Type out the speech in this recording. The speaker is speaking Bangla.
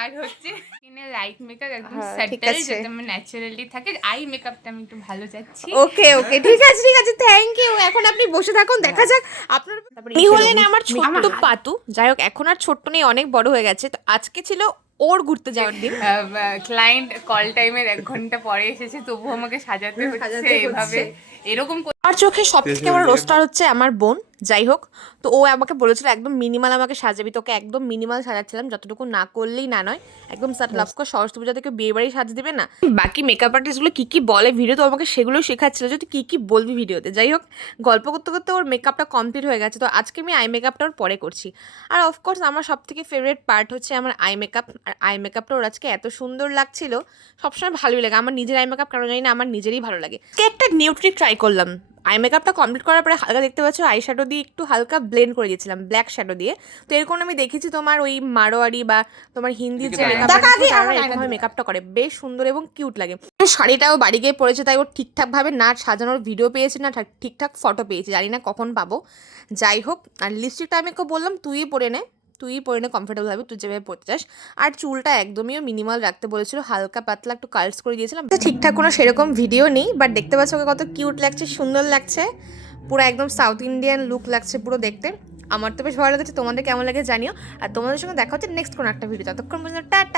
আর হচ্ছে স্কিনে লাইট মেকআপ একদম হ্যাঁ, ঠিক স্যাটেল, আছে। যাতে আমার ন্যাচারালি থাকে। আই মেকআপটা আমি একটু ভালো যাচ্ছি। ওকে ওকে, ঠিক আছে, থ্যাংক ইউ। এখন আপনি বসে থাকুন, দেখা যাক আপনার। উনি হলেন আমার ছোট্ট পাতু। যাই হোক, এখন আর ছোট্ট নেই, অনেক বড় হয়ে গেছে। তো আজকে ছিল ওর ঘুরতে যাওয়ার দিন। ক্লায়েন্ট কল টাইমের 1 ঘন্টা পরে এসেছে, তবু আমাকে সাজাতে হচ্ছে এভাবে। এরকম আমার চোখে সব থেকে বড় রোস্টার হচ্ছে আমার বোন। যাই হোক, তো ও আমাকে বলেছিল একদম মিনিমাল আমাকে সাজাবি, তোকে একদম মিনিমাল সাজাচ্ছিলাম, যতটুকু না করলেই না নয়। একদম সাট লাভ করে সরস্বতী পূজা থেকে বিয়ে বাড়ি সাজ দিবে না। বাকি মেকআপ আর্টিস্টগুলো কী কী বলে ভিডিও, তো আমাকে সেগুলো শেখাচ্ছিল যে তুই কী কী বলবি ভিডিওতে। যাই হোক, গল্প করতে করতে ওর মেকআপটা কমপ্লিট হয়ে গেছে। তো আজকে আমি আই মেকআপটা ওর পরে করছি। আর অফকোর্স আমার সব থেকে ফেভারিট পার্ট হচ্ছে আমার আই মেকআপ। আর আই মেকআপটা ওর আজকে এত সুন্দর লাগছিল, সবসময় ভালোই লাগে আমার নিজের আই মেকআপ, কারণ জানি না আমার নিজেরই ভালো লাগে। একটা নিউ ট্রিক ট্রাই করলাম। আই মেকআপটা কমপ্লিট করার পরে হালকা দেখতে পাচ্ছ আই শ্যাডো দিয়ে একটু হালকা ব্লেন্ড করে দিয়েছিলাম, ব্ল্যাক শ্যাডো দিয়ে। তো এরকম আমি দেখেছি তোমার ওই মারোয়ারি বা তোমার হিন্দি যে মেকআপটা করে, বেশ সুন্দর এবং কিউট লাগে। শাড়িটাও বাড়ি গিয়ে পরেছে, তাই ওর ঠিকঠাকভাবে না সাজানোর ভিডিও পেয়েছে না ঠিকঠাক ফটো পেয়েছে, জানি না কখন পাবো। যাই হোক, আর লিপস্টিকটা আমি ওকে বললাম তুই পরে নে, কমফোর্টেবল হবে, তুই যেভাবে পড়তে চাস। আর চুলটা একদমই মিনিমাল রাখতে বলেছিল, হালকা পাতলা একটু কার্লস করে দিয়েছিলাম। ঠিকঠাক কোনো সেরকম ভিডিও নেই, বাট দেখতে পাচ্ছ ওকে কত কিউট লাগছে, সুন্দর লাগছে, পুরো একদম সাউথ ইন্ডিয়ান লুক লাগছে পুরো দেখতে। আমার তো বেশ ভালো লেগেছে, তোমাদের কেমন লাগে জানিও। আর তোমাদের সঙ্গে দেখা হচ্ছে নেক্সট কোনো একটা ভিডিও, ততক্ষণ পর্যন্ত টাটা।